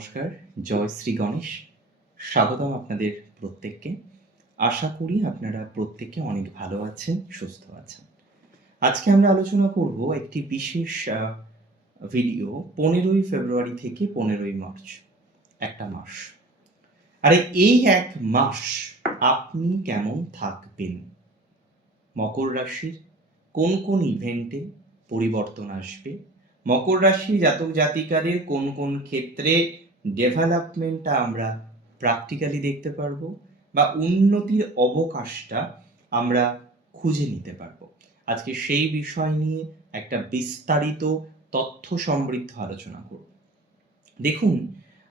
নমস্কার, জয় শ্রী গণেশ। স্বাগতম আপনাদের প্রত্যেককে। আশা করি আপনারা প্রত্যেকে অনেক ভালো আছেন, সুস্থ আছেন। আজকে আমরা আলোচনা করব একটি বিশেষ ভিডিও পনেরোই ফেব্রুয়ারি থেকে পনেরোই মার্চ, একটা মাস। আর, এই এক মাস আপনি কেমন থাকবেন? মকর রাশির কোন কোন ইভেন্টে পরিবর্তন আসবে? মকর রাশি জাতক জাতিকাদের কোন কোন ক্ষেত্রে ডেভেলপমেন্টটা আমরা প্র্যাকটিক্যালি দেখতে পারব বা উন্নতির অবকাশটা আমরা খুঁজে নিতে পারব। আজকে সেই বিষয় নিয়ে একটা বিস্তারিত তথ্য সমৃদ্ধ আলোচনা করব। দেখুন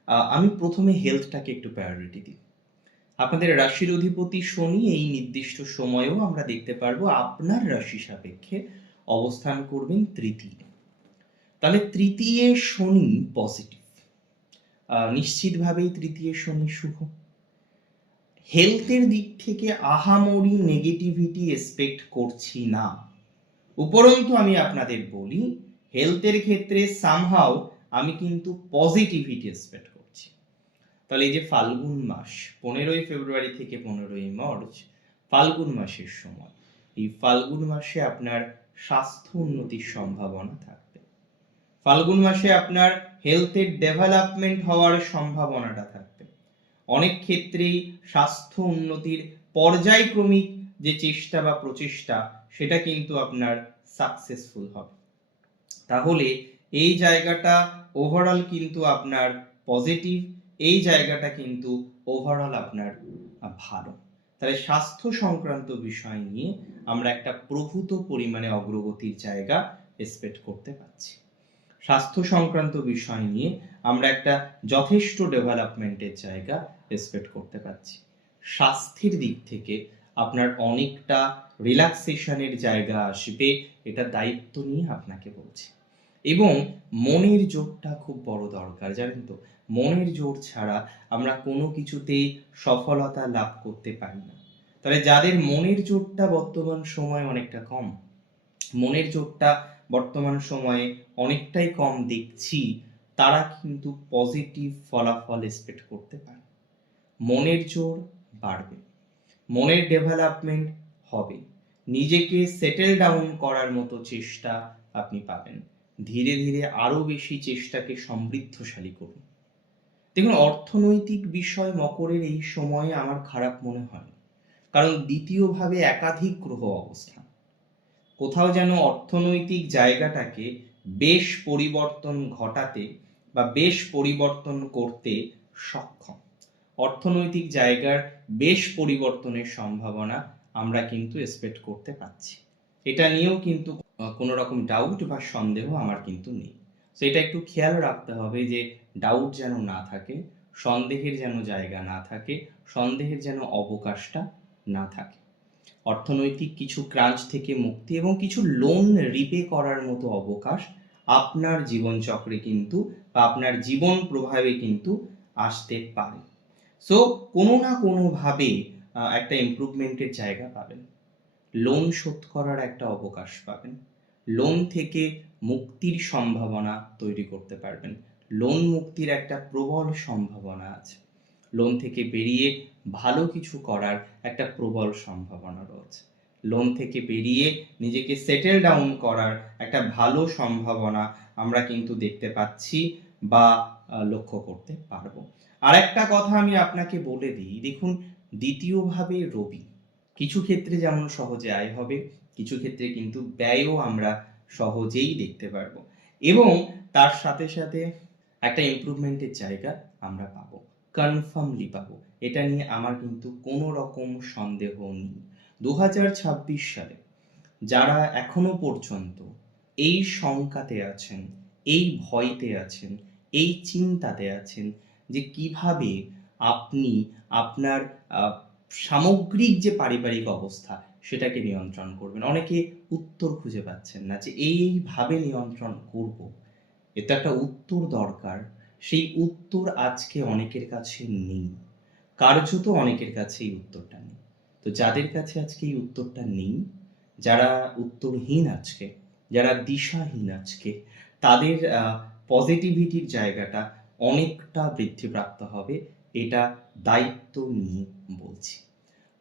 আমি প্রথমে হেলথটাকে একটু প্রায়োরিটি দিই। আপনাদের রাশির অধিপতি শনি এই নির্দিষ্ট সময়েও আমরা দেখতে পারব আপনার রাশি সাপেক্ষে অবস্থান করবেন তৃতীয়। তাহলে তৃতীয় শনি পজিটিভ নিশ্চিতভাবেই তৃতীয় শনি শুভ। হেলথের দিক থেকে আহামরি নেগেটিভিটি এক্সপেক্ট করছি না। উপরন্তু আমি আপনাদের বলি হেলথের ক্ষেত্রে সামহাও আমি কিন্তু পজিটিভিটি এক্সপেক্ট করছি। তাহলে এই যে ফাল্গুন মাস, পনেরোই ফেব্রুয়ারি থেকে পনেরোই মার্চ, ফাল্গুন মাসের সময়, এই ফাল্গুন মাসে আপনার স্বাস্থ্য উন্নতির সম্ভাবনা থাকবে ফাল্গুন মাসে আপনার হেলথের ডেভেলপমেন্ট হওয়ার সম্ভাবনাটা থাকবে। অনেক ক্ষেত্রেই স্বাস্থ্য উন্নতির পর্যায়ক্রমিক যে চেষ্টা বা প্রচেষ্টা, সেটা কিন্তু আপনার সাকসেসফুল হবে। তাহলে এই জায়গাটা ওভারঅল কিন্তু আপনার পজিটিভ এই জায়গাটা কিন্তু ওভারঅল আপনার ভালো। তাহলে স্বাস্থ্য সংক্রান্ত বিষয় নিয়ে আমরা একটা প্রভূত পরিমাণে অগ্রগতির জায়গা এক্সপেক্ট করতে পারছি। স্বাস্থ্য সংক্রান্ত বিষয় নিয়ে আমরা একটা যথেষ্ট ডেভেলপমেন্টের জায়গা এক্সপেক্ট করতে পারছি। স্বাস্থ্যের দিক থেকে আপনার অনেকটা রিল্যাক্সেশনের জায়গা আসবে, এটা দায়িত্ব নিয়ে আপনাকে বলছি। এবং মনের জোরটা খুব বড় দরকার, জানেন তো? মনের জোর ছাড়া আমরা কোনো কিছুতেই সফলতা লাভ করতে পারি না। তাহলে যাদের মনের জোরটা বর্তমান সময়ে অনেকটা কম, মনের জোরটা বর্তমান সময়ে অনেকটাই কম দেখছি, তারা কিন্তু পজিটিভ ফলাফল এক্সপেক্ট করতে পারে। মনের জোর বাড়বে, মনের ডেভেলপমেন্ট হবে, নিজেকে সেটেল ডাউন করার মতো চেষ্টা আপনি পাবেন। ধীরে ধীরে আরও বেশি চেষ্টাকে সমৃদ্ধশালী করুন। দেখুন, অর্থনৈতিক বিষয় মকরের এই সময়ে আমার খারাপ মনে হয়। কারণ দ্বিতীয়ভাবে একাধিক গ্রহ অবস্থান। কোথাও যেন অর্থনৈতিক জায়গাটাকে বেশ পরিবর্তন ঘটাতে বা বেশ পরিবর্তন করতে সক্ষম। অর্থনৈতিক জায়গার বেশ পরিবর্তনের সম্ভাবনা আমরা কিন্তু এক্সপেক্ট করতে পারছি এটা নিয়েও কিন্তু কোনো রকম ডাউট বা সন্দেহ আমার কিন্তু নেই। তো এটা একটু খেয়াল রাখতে হবে যে ডাউট যেন না থাকে, সন্দেহের যেন জায়গা না থাকে, সন্দেহের যেন অবকাশটা না থাকে। অর্থনৈতিক কিছু ক্রাঞ্চ থেকে মুক্তি এবং কিছু লোন রিপে করার মতো অবকাশ আপনার জীবনচক্রে কিন্তু বা আপনার জীবন প্রভাবে কিন্তু আসতে পারে। সো কোনো না কোনোভাবে একটা ইমপ্রুভমেন্টের জায়গা পাবেন। লোন শোধ করার একটা অবকাশ পাবেন। লোন থেকে মুক্তির সম্ভাবনা তৈরি করতে পারবেন। লোন মুক্তির একটা প্রবল সম্ভাবনা আছে। লোন থেকে বেরিয়ে ভালো কিছু করার একটা প্রবল সম্ভাবনা রয়েছে। লোন থেকে বেরিয়ে নিজেকে সেটেল ডাউন করার একটা ভালো সম্ভাবনা আমরা কিন্তু দেখতে পাচ্ছি বা লক্ষ্য করতে পারব। আর একটা কথা আমি আপনাকে বলে দিই, দেখুন, দ্বিতীয়ভাবে রবি। কিছু ক্ষেত্রে যেমন সহজে আয় হবে, কিছু ক্ষেত্রে কিন্তু ব্যয়ও আমরা সহজেই দেখতে পারব। এবং তার সাথে সাথে একটা ইমপ্রুভমেন্টের জায়গা আমরা পাবো কনফার্মলি পাবো। এটা নিয়ে আমার কিন্তু কোনো রকম সন্দেহ নেই। দু হাজার ছাব্বিশ সালে যারা এখনও পর্যন্ত এই শঙ্কাতে আছেন, এই ভয়তে আছেন, এই চিন্তাতে আছেন যে কীভাবে আপনি আপনার সামগ্রিক যে পারিবারিক অবস্থা সেটাকে নিয়ন্ত্রণ করবেন। অনেকে উত্তর খুঁজে পাচ্ছেন না যে এইভাবে নিয়ন্ত্রণ করব। এটা একটা উত্তর দরকার। সেই উত্তর আজকে অনেকের কাছে নেই। কার্যত অনেকের কাছে এই উত্তরটা নেই। তো যাদের কাছে আজকে এই উত্তরটা নেই, যারা উত্তরহীন আজকে, যারা দিশাহীন আজকে, তাদের পজিটিভিটির জায়গাটা অনেকটা বৃদ্ধিপ্রাপ্ত হবে, এটা দায়িত্ব নিয়ে বলছি।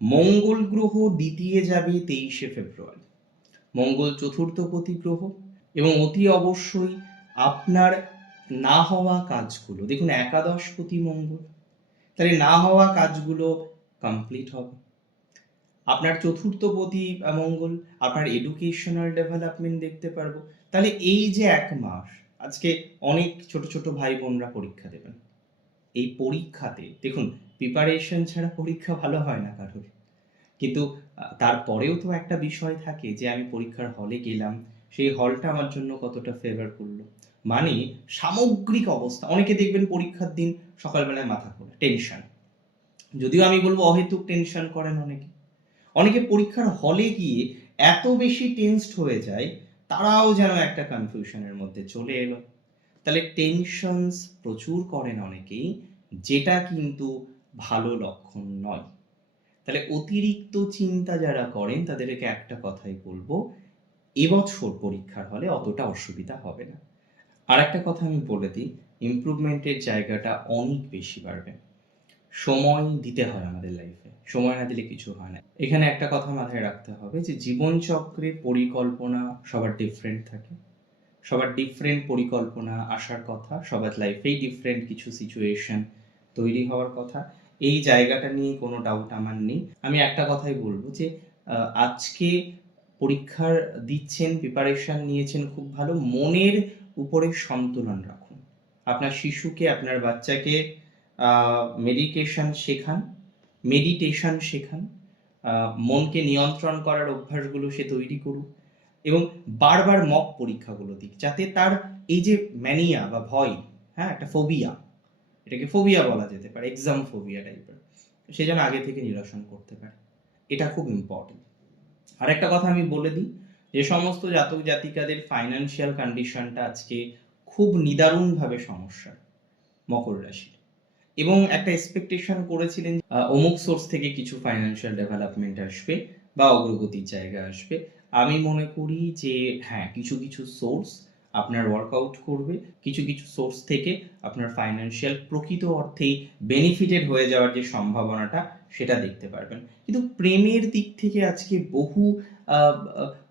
মঙ্গল গ্রহ দ্বিতীয় যাবে তেইশে ফেব্রুয়ারি। মঙ্গল চতুর্থপতি গ্রহ এবং অতি অবশ্যই আপনার না হওয়া কাজগুলো, দেখুন একাদশপতি মঙ্গল তাহলে না হওয়া কাজগুলো কমপ্লিট হবে। আপনার চতুর্থপতি আহ, মঙ্গল আপনার এডুকেশনাল ডেভেলপমেন্ট দেখতে পারব। তাহলে এই যে এক মাস আজকে অনেক ছোট ছোট ভাই বোনরা পরীক্ষা দেবেন। এই পরীক্ষাতে দেখুন প্রিপারেশন ছাড়া পরীক্ষা ভালো হয় না কারোর। কিন্তু তারপরেও তো একটা বিষয় থাকে যে আমি পরীক্ষার হলে গেলাম সেই হলটা আমার জন্য কতটা ফেভার করল। মানে সামগ্রিক অবস্থা। অনেকে দেখবেন পরীক্ষার দিন সকালবেলায় মাথা ঘোরা টেনশন যদিও আমি বলব অহেতুক টেনশন করেন অনেকে। অনেকে পরীক্ষার হলে গিয়ে এত বেশি টেনসড হয়ে যায়, তারাও যেন একটা কনফিউশনের মধ্যে চলে এলো। তাহলে টেনশনস প্রচুর করেন অনেকেই, যেটা কিন্তু ভালো লক্ষণ নয়। তাহলে অতিরিক্ত চিন্তা যারা করেন, তাদেরকে একটা কথাই বলব, এবছর পরীক্ষার হলে অতটা অসুবিধা হবে না। আর একটা কথা আমি বলে দিই ইমপ্রুভমেন্টের জায়গাটা অনেক বেশি বাড়বে। সময় দিতে হয় আমাদের লাইফে সময় না দিলে কিছু হয় না। এখানে একটা কথা মাথায় রাখতে হবে যে জীবনচক্রে পরিকল্পনা সবার ডিফারেন্ট থাকে। সবার ডিফারেন্ট পরিকল্পনা আসার কথা, সবার লাইফেই ডিফারেন্ট কিছু সিচুয়েশন তৈরি হওয়ার কথা। এই জায়গাটা নিয়ে কোনো ডাউট আমার নেই। আমি একটা কথাই বলব যে আজকে পরীক্ষার দিচ্ছেন প্রিপারেশন নিয়েছেন খুব ভালো। মনের উপরে সন্তুলন রাখুন। আপনার শিশুকে, আপনার বাচ্চাকে মেডিকেশন শেখান মেডিটেশন শেখান মনকে নিয়ন্ত্রণ করার অভ্যাসগুলো সে তৈরি করুক এবং বারবার মক পরীক্ষাগুলো দিক, যাতে তার এই যে ম্যানিয়া বা ভয় হ্যাঁ একটা ফোবিয়া এটাকে ফোবিয়া বলা যেতে পারে এক্সাম ফোবিয়া টাইপের সে যেন আগে থেকে নিরসন করতে পারে। এটা খুব ইম্পর্টেন্ট আর একটা কথা আমি বলে দিই যে সমস্ত জাতক জাতিকাদের ফাইন্যান্সিয়াল কন্ডিশনটা আজকে খুব নিদারুণভাবে সমস্যা মকর রাশি এবং একটা এক্সপেকটেশন করেছিলেন অমুক সোর্স থেকে কিছু ফাইন্যান্সিয়াল ডেভেলপমেন্ট আসবে বা অগ্রগতির জায়গা আসবে। আমি মনে করি যে হ্যাঁ কিছু কিছু সোর্স আপনার ওয়ার্কআউট করবে, কিছু কিছু সোর্স থেকে আপনার ফাইন্যান্সিয়াল প্রকৃত অর্থেই বেনিফিটেড হয়ে যাওয়ার যে সম্ভাবনাটা, সেটা দেখতে পারবেন। কিন্তু প্রেমের দিক থেকে আজকে বহু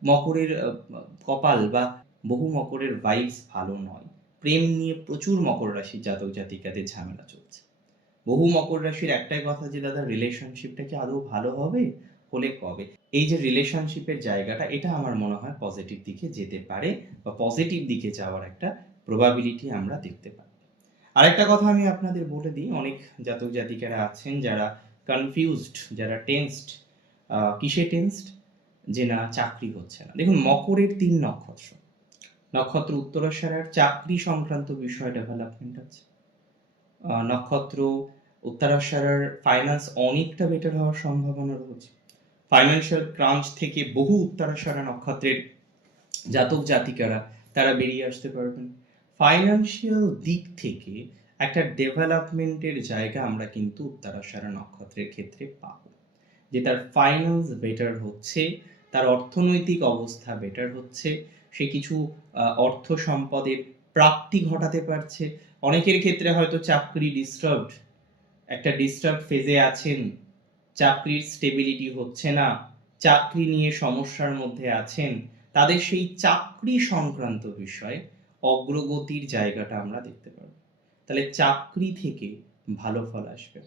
মকরের কপাল বা বহু মকরের ভাইবস ভালো নয়। প্রেম নিয়ে প্রচুর মকর রাশির জাতক জাতিকাদের ঝামেলা চলছে। বহু মকর রাশির একটাই কথা যে, দাদা রিলেশনশিপটা কি আদৌ ভালো হবে? হলে কবে? এই যে রিলেশনশিপের জায়গাটা, এটা আমার মনে হয় পজিটিভ দিকে যেতে পারে বা পজিটিভ দিকে যাওয়ার একটা প্রবাবিলিটি আমরা দেখতে পাই। আরেকটা কথা আমি আপনাদের বলে দিই, অনেক জাতক জাতিকারা আছেন যারা কনফিউজড যারা টেন্সড কিসে টেন্সড যে না, চাকরি হচ্ছে না। দেখুন, মকরের তিন নক্ষত্র। নক্ষত্র উত্তরাশারার চাকরি সংক্রান্ত বিষয় ডেভেলপমেন্ট আছে। নক্ষত্র উত্তরাশারার ফাইন্যান্স অনেকটা বেটার হওয়ার সম্ভাবনা রয়েছে। ফাইন্যান্সিয়াল ক্রাঞ্চ থেকে বহু উত্তরাশারা নক্ষত্রের জাতক জাতিকারা তারা বেরিয়ে আসতে পারবেন। ফাইন্যান্সিয়াল দিক থেকে একটা ডেভেলপমেন্টের জায়গা আমরা কিন্তু উত্তরাশারা নক্ষত্রের ক্ষেত্রে পাব। যে তার ফাইন্যান্স বেটার হচ্ছে, তার অর্থনৈতিক অবস্থা বেটার হচ্ছে, সে কিছু অর্থ সম্পদের প্রাপ্তি ঘটাতে পারছে। অনেকের ক্ষেত্রে হয়তো চাকরি ডিস্টার্বড একটা ডিস্টার্ব ফেজে আছেন। চাকরির স্টেবিলিটি হচ্ছে না। চাকরি নিয়ে সমস্যার মধ্যে আছেন। তাদের সেই চাকরি সংক্রান্ত বিষয়ে অগ্রগতির জায়গাটা আমরা দেখতে পারব তাহলে চাকরি থেকে ভালো ফল আসবে।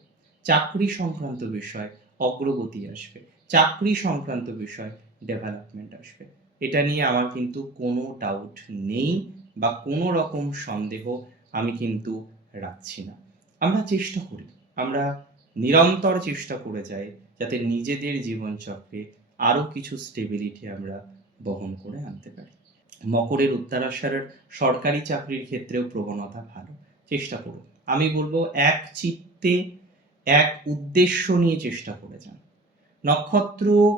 চাকরি সংক্রান্ত বিষয় অগ্রগতি আসবে। চাকরি সংক্রান্ত বিষয় ডেভেলপমেন্ট আসবে। এটা নিয়ে আমার কিন্তু কোনো ডাউট নেই বা কোনো রকম সন্দেহ আমি কিন্তু রাখছি না। আমরা চেষ্টা করি। আমরা নিরন্তর চেষ্টা করে যাই যাতে নিজেদের জীবনচক্রে আরও কিছু স্টেবিলিটি আমরা বহন করে আনতে পারি। মকরের উত্তরাশারের সরকারি চাকরির ক্ষেত্রেও প্রবণতা ভালো। চেষ্টা করুন। আমি বলব এক চিত্তে এক উদ্দেশ্য নিয়ে চেষ্টা করে যান। নক্ষত্র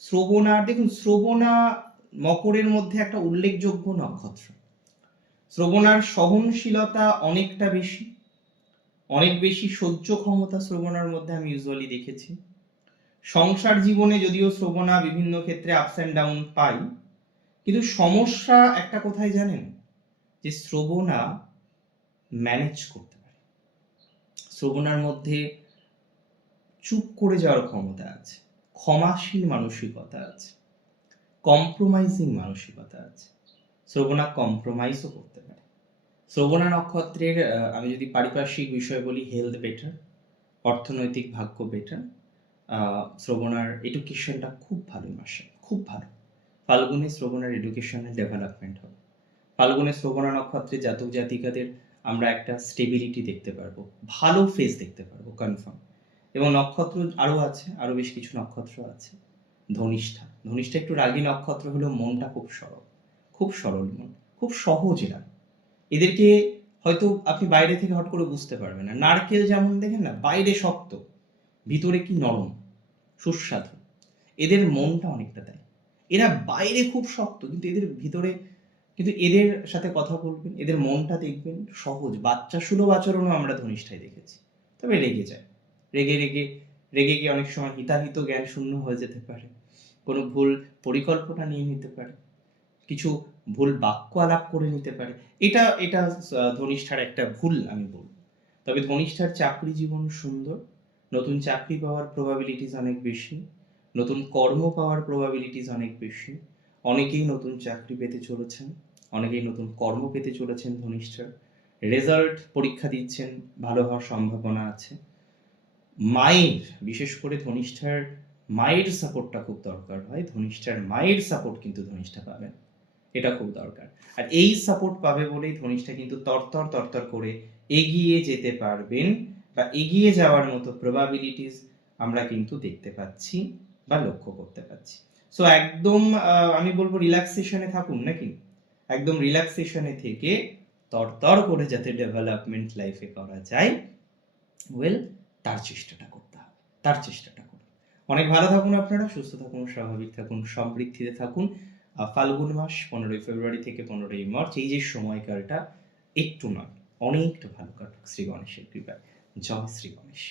শ্রবণার দেখুন, শ্রবণা মকরের মধ্যে একটা উল্লেখযোগ্য নক্ষত্র। শ্রবণার সহনশীলতা অনেকটা বেশি। অনেক বেশি সহ্য ক্ষমতা শ্রবণার মধ্যে আমি ইউজুয়ালি দেখেছি। সংসার জীবনে যদিও শ্রবণা বিভিন্ন ক্ষেত্রে আপস অ্যান্ড ডাউন পাই, কিন্তু সমস্যা একটা কোথায় জানেন? যে শ্রবণা ম্যানেজ করতে পারে। শ্রবণার মধ্যে চুপ করে যাওয়ার ক্ষমতা আছে, ক্ষমাশীল মানসিকতা আছে কম্প্রোমাইজিং মানসিকতা আছে। শ্রবণা কম্প্রোমাইজও করতে পারে। শ্রবণা নক্ষত্রের আমি যদি পারিপার্শ্বিক বিষয় বলি হেলথ বেটার অর্থনৈতিক ভাগ্য বেটার শ্রবণার এডুকেশনটা খুব ভালো মাসে, খুব ভালো। ফাল্গুনে শ্রবণার এডুকেশনাল ডেভেলপমেন্ট হবে। ফাল্গুনে শ্রবণা নক্ষত্রের জাতক জাতিকাদের আমরা একটা স্টেবিলিটি দেখতে পারব, ভালো ফেস দেখতে পারব কনফার্ম এবং নক্ষত্র আরও আছে আরও বেশ কিছু নক্ষত্র আছে, ধনিষ্ঠা। ধনিষ্ঠা একটু রাগী নক্ষত্র হলেও মনটা খুব সরল খুব সরল মন, খুব সহজ এরা এদেরকে হয়তো আপনি বাইরে থেকে হট করে বুঝতে পারবেন না। নারকেল যেমন দেখেন না, বাইরে শক্ত, ভিতরে কি নরম, সুস্বাদু। এদের মনটা অনেকটা তাই। এরা বাইরে খুব শক্ত, কিন্তু এদের ভিতরে, কিন্তু এদের সাথে কথা বলবেন, এদের মনটা দেখবেন সহজ। বাচ্চা সুলভ আচরণও আমরা ধনিষ্ঠায় দেখেছি। তবে রেগে যায়। রেগে রেগে রেগে গিয়ে অনেক সময় হিতাহিত জ্ঞান শূন্য হয়ে যেতে পারে। কোনো ভুল পরিকল্পনা নিয়ে নিতে পারে। কিছু ভুল বাক্য আলাপ করে নিতে পারে। এটা এটা ধনিষ্ঠার একটা ভুল আমি বলব। তবে ধনিষ্ঠার চাকরি জীবন সুন্দর। নতুন চাকরি পাওয়ার প্রবাবিলিটিস অনেক বেশি। নতুন কর্ম পাওয়ার প্রবাবিলিটিস অনেক বেশি। অনেকেই নতুন চাকরি পেতে চলেছেন। অনেকেই নতুন কর্ম পেতে চলেছেন ধনিষ্ঠার। রেজাল্ট পরীক্ষা দিচ্ছেন, ভালো হওয়ার সম্ভাবনা আছে। মায়ের, বিশেষ করে ধনিষ্ঠার মায়ের সাপোর্টটা খুব দরকার হয়। ধনিষ্ঠার মায়ের সাপোর্ট কিন্তু ধনিষ্ঠা এটা খুব দরকার। আর এই সাপোর্ট পাবে বলেই ধনিষ্ঠা কিন্তু তরতর তরতর করে এগিয়ে যেতে পারবেন বা এগিয়ে যাওয়ার মতো প্রবাবিলিটিস আমরা কিন্তু দেখতে পাচ্ছি বা লক্ষ্য করতে পাচ্ছি। সো একদম আমি বলব রিল্যাক্সেশনে থাকুন নাকি? একদম রিল্যাক্সেশনে থেকে তরতর করে যাতে ডেভেলপমেন্ট লাইফে করা যায় ওয়েল তার চেষ্টাটা করতে হবে। তার চেষ্টাটা করুন। অনেক ভালো থাকুন আপনারা, সুস্থ থাকুন, স্বাভাবিক থাকুন, সমৃদ্ধিতে থাকুন। ফাল্গুন মাস, পনেরোই ফেব্রুয়ারি থেকে পনেরোই মার্চ, এই যে সময়কালটা একটু নয়, অনেকটা ভালো কাটুক শ্রী গণেশের কৃপায়। জয় শ্রী গণেশ।